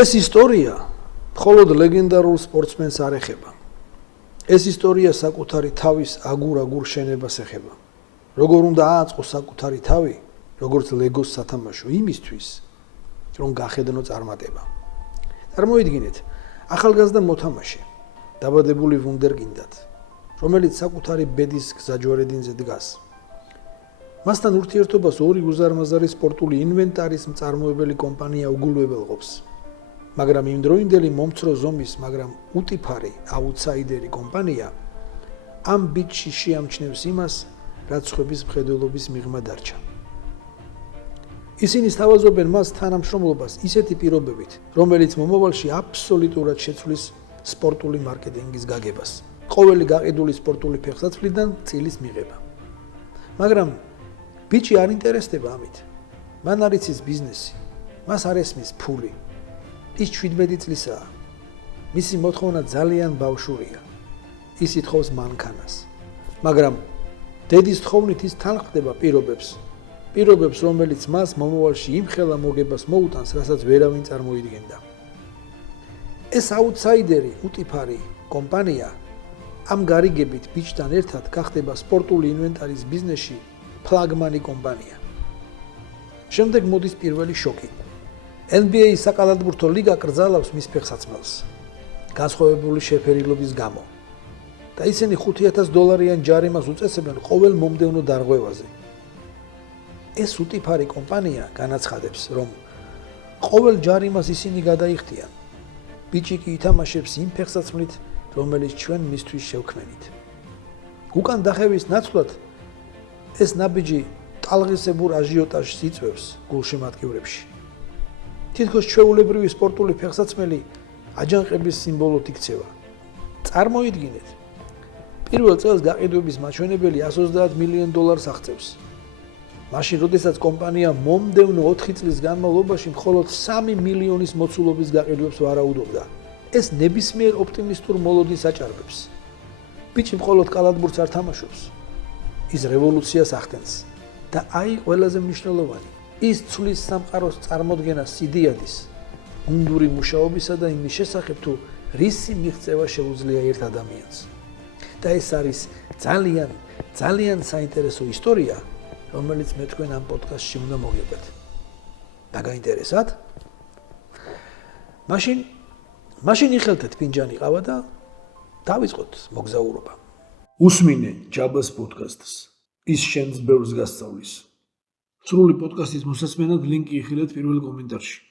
ეს ისტორია მხოლოდ ლეგენდარულ სპორტსმენს არ ეხება. ეს ისტორია საკუთარი თავის აგურ-აგურ შენებას ეხება. როგორ უნდა ააწყოს საკუთარი თავი, როგორც ლეგოს სათამაშო იმისთვის, რომ გახედნო წარმატება. წარმოიდგინეთ, ახალგაზრდა მოთამაშე, დაბადებული ვუნდერკინდად, რომელიც საკუთარი ბედის გზაჯვარედინზე დგას. მასთან ურთიერთობას ორი უზარმაზარი სპორტული ინვენტარის მწარმოებელი კომპანია უგულებელყოფს. მაგრამ იმდროინდელი მომცრო ზომის, მაგრამ უტიფარი აუთსაიდერი კომპანია ამ ბიჭში შეამჩნევს იმას, რაც ხვების მხედველობის მიღმა დარჩა. ისინი სთავაზობენ მას თანამშრომლობას ისეთი პირობებით, რომელიც მომავალში აბსოლუტურად შეცვლის სპორტული მარკეტინგის გაგებას. ყოველი გაყიდული სპორტული ფეხსაცვლიდან წილის მიღება. მაგრამ ბიჭი არ ინტერესდება ამით. მან არ იცის ბიზნესი, მას არ ესმის ფული. ის 17 წლისაა. მისი მოთხოვნა ძალიან ბავშვურია. ის ითხოვს მანქანას. მაგრამ დედის თხოვნით ის თანხმდება პირობებს, რომელიც მას მომავალში იმ ხელა მოგებას მოუტანს, რასაც ვერავინ წარმოიდგენდა. ეს აუთსაიდერი უტიფარი კომპანია ამ გარიგებით ბიჭთან ერთად გახდება სპორტული ინვენტარის ბიზნესში ფლაგმანი კომპანია. შემდეგ მოდის პირველი შოკი. NBA საკალათბურთო ლიგა კრძალავს მის ფეხსაცმელს განსხვავებული შეფერილობის გამო და ისინი $5,000 ჯარიმას უწესებენ ყოველ მომდევნო დარღვევაზე. ეს უტიფარი კომპანია განაცხადებს, რომ ყოველ ჯარიმას ისინი გადაიხდიან. ბიჭი კი ითამაშებს იმ ფეხსაცმლით, რომელიც ჩვენ მისთვის შევქმნით. უკან დახევის ნაცვლად ეს ნაბიჯი ტალღისებურ აჟიოტაჟს იწვევს გულშემატკივრებში. თითქოს ჩვეულებრივი სპორტული ფეხსაცმელი აჯანყების სიმბოლოდ იქცევა. წარმოიდგინეთ, პირველ წელს გაყიდვების მაჩვენებელი $130 მილიონ აღწევს. მაშინ, როდესაც კომპანია მომდევნო 4 წლის განმავლობაში მხოლოდ 3 მილიონის მოცულობის გაყიდვებს ვარაუდობდა. ეს ნებისმიერ ოპტიმისტურ მოლოდინს აჭარბებს. ბიჭი მხოლოდ კალათბურთს არ თამაშობს, ის რევოლუციას ახდენს და აი ყველაზე მნიშვნელოვანი, ის ცვლის სამყაროს წარმოდგენას სიდიადის, გუნდური მუშაობისა და იმის შესახებ, თუ რისი მიღწევა შეუძლია ერთ ადამიანს. და ეს არის ძალიან საინტერესო ისტორია, რომელიც მე თქვენ ამ პოდკასტში უნდა მოგიყვეთ. დაგაინტერესათ? მაშინ იხელთეთ ფინჯანი ყავა და დავიწყოთ მოგზაურობა. უსმინე ჯაბას პოდკასტს. ის შენს ბევრს გასწავლის. სრული პოდკასტის მოსასმენად ლინკი იხილეთ პირველ კომენტარში.